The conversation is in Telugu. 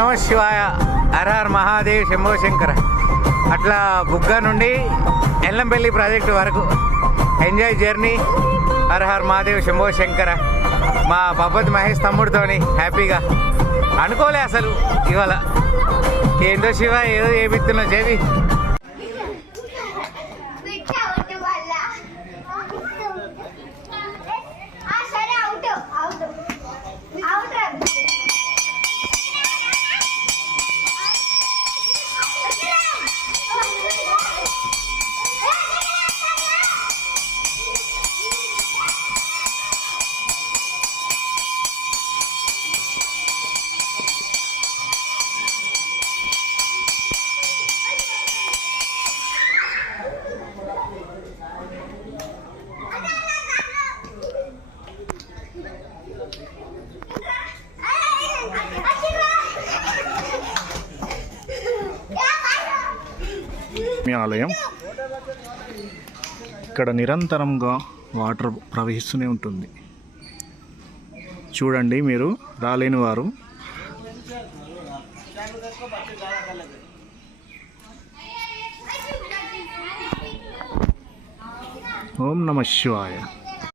నమ శివాయ, హర హర్ మహాదేవ్, శంభో శంకర. అట్లా బుగ్గ నుండి ఎల్లంపల్లి ప్రాజెక్టు వరకు ఎంజాయ్ జర్నీ. హర హర్ మహాదేవ్, శంభో శంకర. మా పబ్బతి మహేష్ తమ్ముడితోని హ్యాపీగా అనుకోలే అసలు ఇవాళ. ఏందో శివ ఏదో చేపిస్తున్నావు చేవి. ఆలయం ఇక్కడ నిరంతరంగా వాటర్ ప్రవహిస్తూనే ఉంటుంది. చూడండి, మీరు రాలేని వారు. ఓం నమః శివాయ.